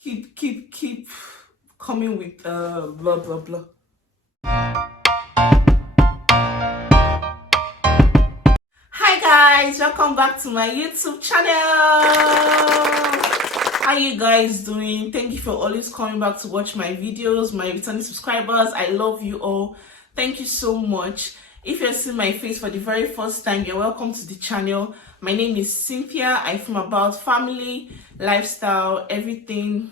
keep coming with blah blah blah. Hi guys, welcome back to my YouTube channel. How you guys doing? Thank you for always coming back to watch my videos. My returning subscribers, I love you all. Thank you so much. If you're seeing my face for the very first time, you're welcome to the channel. My name is Cynthia. I'm from about family, lifestyle, everything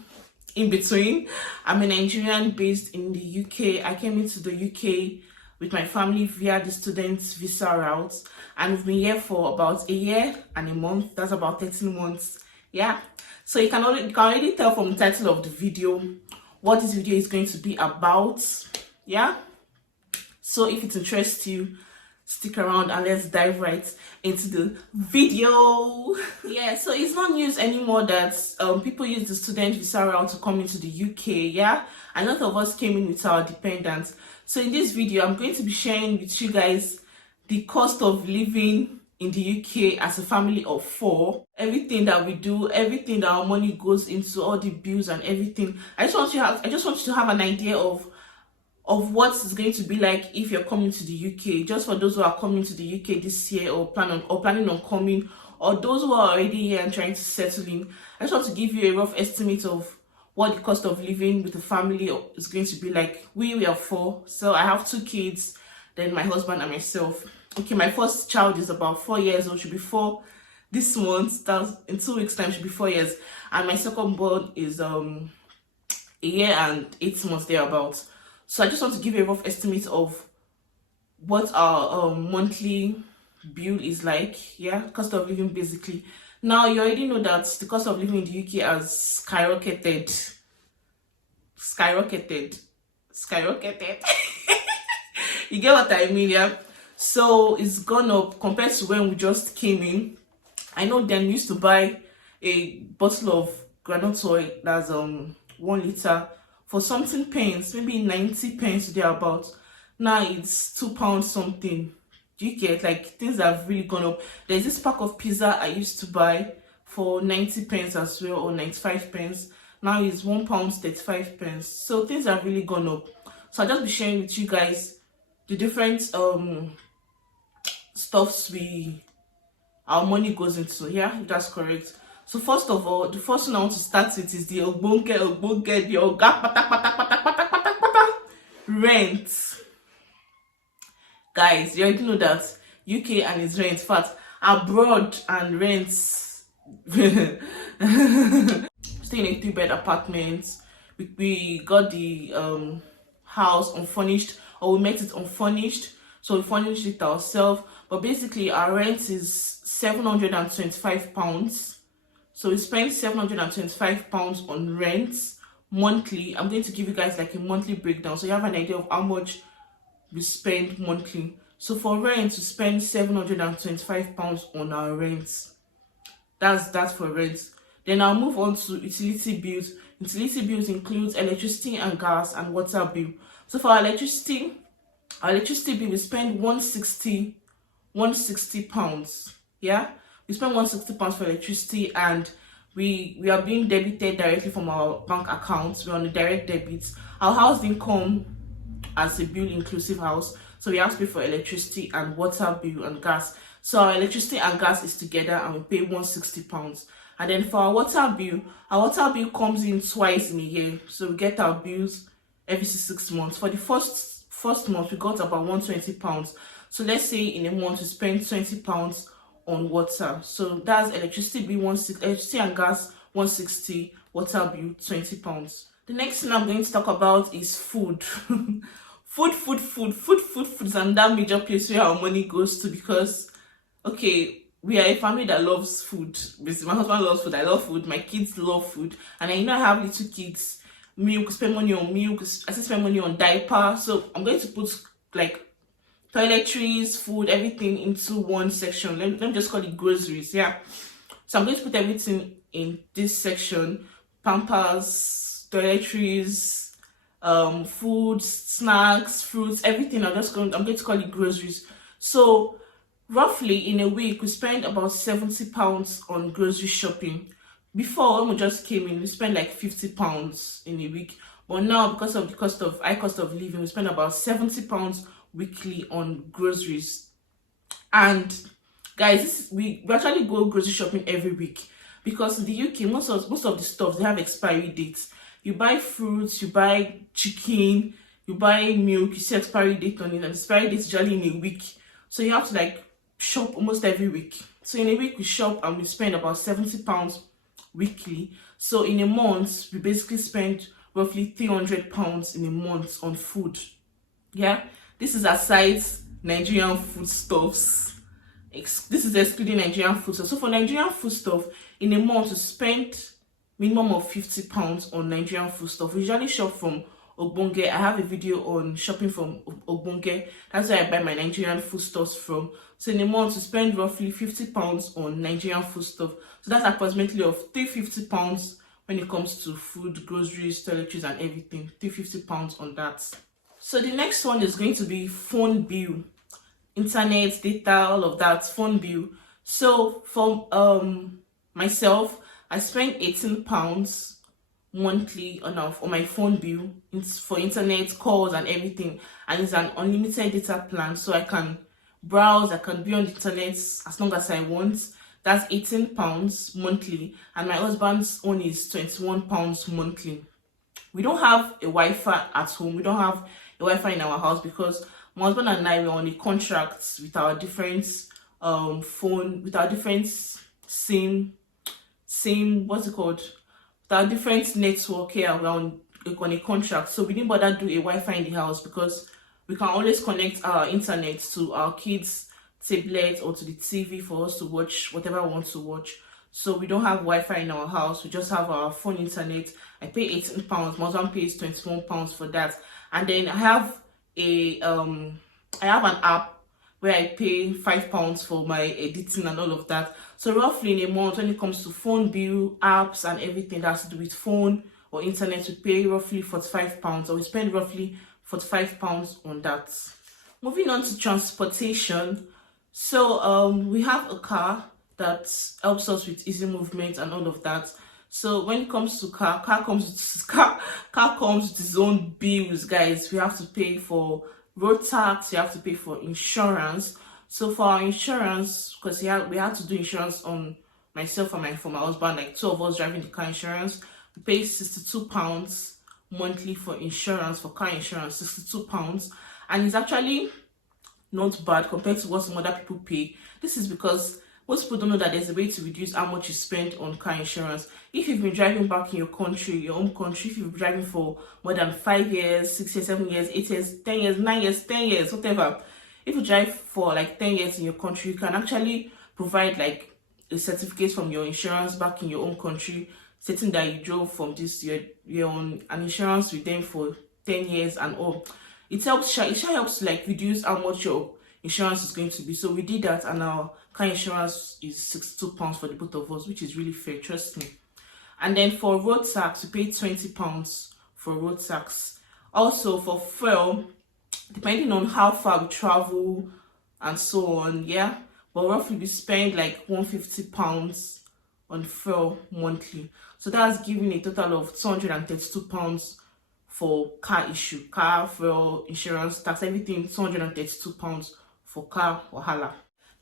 in between. I'm a Nigerian based in the UK. I came into the UK with my family via the student visa route, and we've been here for about a year and a month. That's about 13 months. Yeah, so you can already tell from the title of the video what this video is going to be about. Yeah, so if it interests you, stick around and let's dive right into the video. Yeah, so it's not news anymore that people use the student visa route to come into the UK. Yeah, a lot of us came in with our dependents. So in this video, I'm going to be sharing with you guys the cost of living in the UK as a family of 4. Everything that we do, everything that our money goes into, all the bills and everything. I just want you to have an idea of what it's going to be like if you're coming to the UK. Just for those who are coming to the UK this year or planning on coming, or those who are already here and trying to settle in. I just want to give you a rough estimate of what the cost of living with a family is going to be like. We are 4, so I have 2 kids, then my husband and myself. Okay, my first child is about 4 years old. Should be 4 this month. That's in 2 weeks time. Should be 4 years, and my second born is a year and 8 months thereabouts. So I just want to give you a rough estimate of what our monthly bill is like. Yeah, cost of living basically. Now you already know that the cost of living in the UK has skyrocketed. You get what I mean? Yeah. So it's gone up compared to when we just came in. I know then we used to buy a bottle of groundnut oil that's 1 liter for something pence, maybe 90 pence thereabout. Now it's £2 something. Do you get, like, things have really gone up? There's this pack of pizza I used to buy for 90 pence as well, or 95 pence. Now it's £1.35 pence. So things have really gone up. So I'll just be sharing with you guys the different stuffs our money goes into. Yeah, that's correct. So first of all, the first one I want to start with is the ogbonge, the oga pata rent. Guys, you already know that UK and its rent, in fact, abroad and rents. Staying in a 3-bed apartment. We got the house unfurnished, or we met it unfurnished, so we furnished it ourselves. But basically our rent is £725. So we spend £725 on rent monthly. I'm going to give you guys like a monthly breakdown, so you have an idea of how much we spend monthly. So for rent, we spend £725 on our rent. That's for rent. Then I'll move on to utility bills. Utility bills includes electricity and gas and water bill. So for our electricity bill, we spend £160. Yeah, we spend £160 for electricity, and we are being debited directly from our bank accounts. We're on a direct debit. Our house didn't come as a bill inclusive house, so we have to pay for electricity and water bill and gas. So our electricity and gas is together, and we pay £160. And then for our water bill comes in twice in a year, so we get our bills every 6 months. For the first month, we got about £120. So let's say in a month we spend £20 on water. So that's electricity bill electricity and gas 160, water bill £20. The next thing I'm going to talk about is food. food is another major place where our money goes to, because okay, we are a family that loves food. Basically, my husband loves food, I love food, my kids love food, and I have little kids. Milk, spend money on milk, I still spend money on diaper. So I'm going to put like toiletries, food, everything into one section. Let me just call it groceries. Yeah, so I'm going to put everything in this section: pampers, toiletries, food, snacks, fruits, everything. I'm going to call it groceries. So roughly in a week we spend about £70 on grocery shopping. Before, when we just came in, we spent like £50 in a week. But now, because of the high cost of living, we spend about £70 weekly on groceries. And guys, we actually go grocery shopping every week, because in the UK, most of the stuff, they have expiry dates. You buy fruits, you buy chicken, you buy milk, you see expiry date on it, and the expiry date is usually in a week. So you have to like shop almost every week. So in a week we shop and we spend about £70 weekly. So in a month we basically spend roughly £300 in a month on food. Yeah, this is aside Nigerian foodstuffs. This is excluding Nigerian foodstuff. So for Nigerian foodstuff, in a month we spend minimum of £50 on Nigerian foodstuff. We usually shop from Ogbonge. I have a video on shopping from Ogbonge. That's where I buy my Nigerian foodstuffs from. So in a month we spend roughly £50 on Nigerian foodstuff. So that's approximately of £350 when it comes to food, groceries, toiletries and everything. £350 on that. So the next one is going to be phone bill, internet, data, all of that, phone bill. So for myself, I spend £18 monthly on my phone bill. It's for internet, calls and everything, and it's an unlimited data plan, so I can browse, I can be on the internet as long as I want. That's £18 monthly, and my husband's own is £21 monthly. We don't have a Wi-Fi at home. We don't have a Wi-Fi in our house because my husband and I were on a contract with our different phone, with our different same what's it called? With our different network here. We're on a contract, so we didn't bother do a Wi-Fi in the house because we can always connect our internet to our kids' tablet or to the TV for us to watch whatever we want to watch. So we don't have Wi-Fi in our house. We just have our phone internet. I pay £18. My husband pays £21 for that. And then I have an app where I pay £5 for my editing and all of that. So roughly in a month, when it comes to phone bill, apps and everything that has to do with phone or internet, we pay roughly £45, or we spend roughly £45 on that. Moving on to transportation. So we have a car that helps us with easy movement and all of that. So when it comes to car comes with its own bills, guys. We have to pay for road tax, we have to pay for insurance. So for our insurance, because we had to do insurance on myself and for my husband, like two of us driving the car insurance, we pay £62 monthly for insurance, for car insurance, £62. And it's actually not bad compared to what some other people pay. This is because most people don't know that there's a way to reduce how much you spend on car insurance. If you've been driving back in your country, your home country, if you've been driving for more than 5 years, 6 years, 7 years, 8 years, 10 years, 9 years, 10 years, whatever. If you drive for like 10 years in your country, you can actually provide like a certificate from your insurance back in your own country, stating that you drove from this year, you're on an insurance with them for 10 years and all. It helps to like reduce how much your insurance is going to be. So we did that, and our car insurance is £62 for the both of us, which is really fair, trust me. And then for road tax, we pay £20 for road tax. Also for fuel, depending on how far we travel and so on, yeah, but roughly we spend like £150 on fuel monthly. So that's giving a total of £232 for car issue, car, fuel, insurance, tax, everything, £232 for car wahala.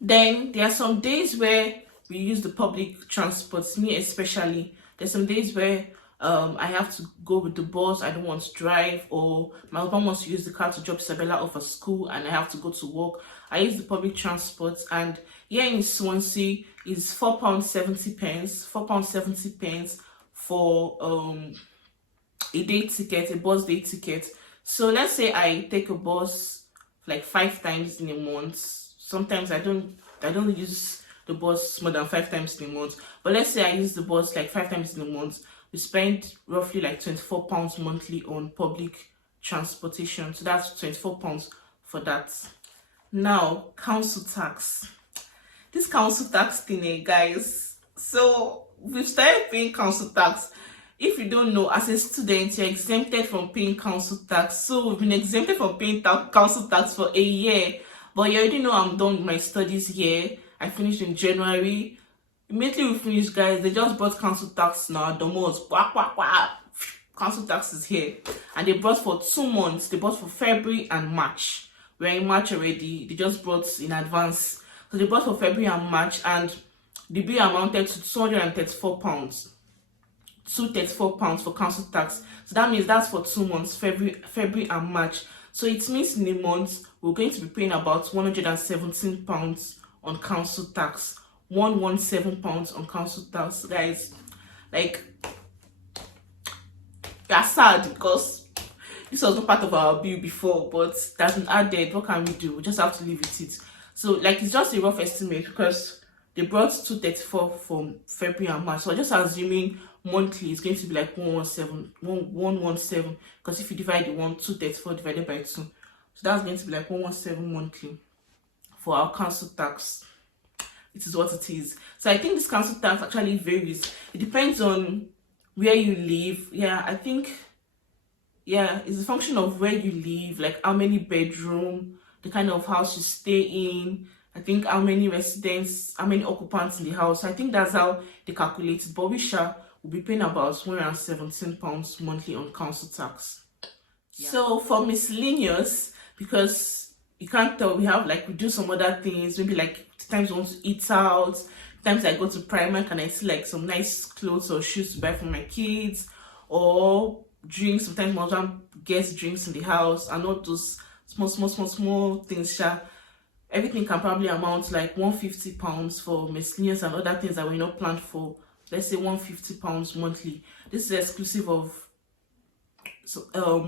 Then there are some days where we use the public transport, me especially. There's some days where I have to go with the bus, I don't want to drive, or my husband wants to use the car to drop Isabella off at school and I have to go to work. I use the public transport, and here in Swansea is £4.70, £4.70 for a day ticket, a bus day ticket. So let's say I take a bus like 5 times in a month. Sometimes I don't use the bus more than 5 times in a month, but let's say I use the bus like 5 times in a month. We spend roughly like £24 monthly on public transportation. So that's £24 for that. Now, council tax. This council tax thing, guys. So we've started paying council tax. If you don't know, as a student, you're exempted from paying council tax. So we've been exempted from paying council tax for a year. But you already know I'm done with my studies here. I finished in January. Immediately we finish, guys, they just brought council tax now. The most council tax is here, and they brought for 2 months. They brought for February and March. We're in March already. They just brought in advance, so they brought for February and March, and the bill amounted to £234. £234 for council tax. So that means that's for 2 months, February and March. So it means in a month we're going to be paying about £117 on council tax. £117 on council tax, guys. Like, that's sad because this was not part of our bill before, but that's been added. What can we do? We just have to live with it. So like, it's just a rough estimate because they brought 234 from February and March. So I'm just assuming monthly is going to be like 117, because if you divide the 234 divided by 2, so that's going to be like 117 monthly for our council tax. It is what it is. So I think this council tax actually varies. It depends on where you live. Yeah, I think, yeah, it's a function of where you live, like how many bedroom, the kind of house you stay in, I think how many residents, how many occupants in the house. I think that's how they calculate it. But we will be paying about £117 monthly on council tax. Yeah. So for miscellaneous, because you can't tell, we do some other things. Maybe like times I want to eat out, times I go to Primark and I see like some nice clothes or shoes to buy for my kids, or drinks. Sometimes my husband gets drinks in the house, and all those small things. Everything can probably amount like £150 for miscellaneous and other things that we're not planned for. Let's say £150 monthly. This is exclusive of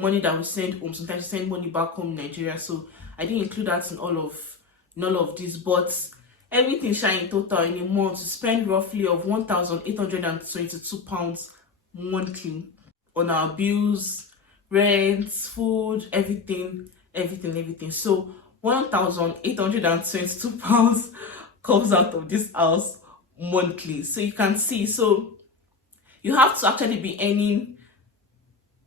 money that we send home. Sometimes we send money back home in Nigeria, so I didn't include that in all of this. But everything in total in a month, we spend roughly of £1,822 monthly on our bills, rent, food, everything. So £1,822 comes out of this house monthly. So you can see, so you have to actually be earning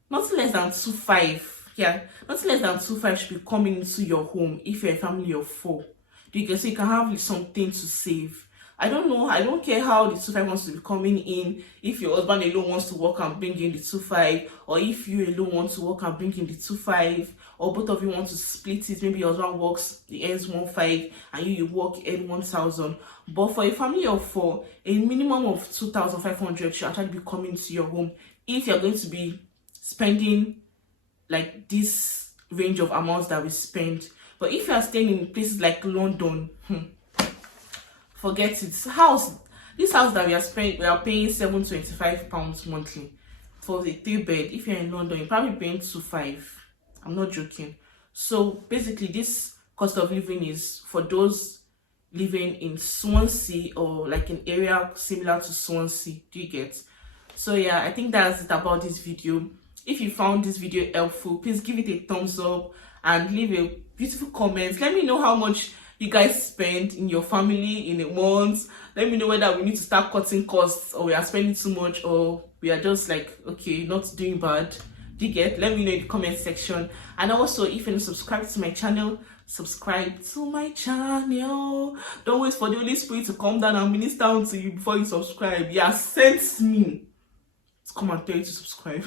not less than 25. Yeah, not less than 25 should be coming into your home if you're a family of 4. So you can have something to save. I don't know, I don't care how the 25 wants to be coming in. If your husband alone wants to work and bring in the 25, or if you alone want to work and bring in the 25, or both of you want to split it. Maybe your husband works, he earns 1,500, and you work, earn 1,000. But for a family of 4, a minimum of 2,500 should actually be coming to your home if you're going to be spending like this range of amounts that we spend. But if you are staying in places like London, forget it. This house that we are paying £725 monthly for the 3-bed. If you're in London, you're probably paying 2,500. I'm not joking. So basically, this cost of living is for those living in Swansea or like an area similar to Swansea. Do you get? So yeah, I think that's it about this video. If you found this video helpful, please give it a thumbs up and leave a beautiful comment. Let me know how much you guys spend in your family in a month. Let me know whether we need to start cutting costs, or we are spending too much, or we are just like, okay, not doing bad. Do you get? Let me know in the comment section. And also, if you're not subscribed to my channel, subscribe to my channel. Don't wait for the Holy Spirit to come down and minister unto you before you subscribe. He has sent me to come and tell you to subscribe.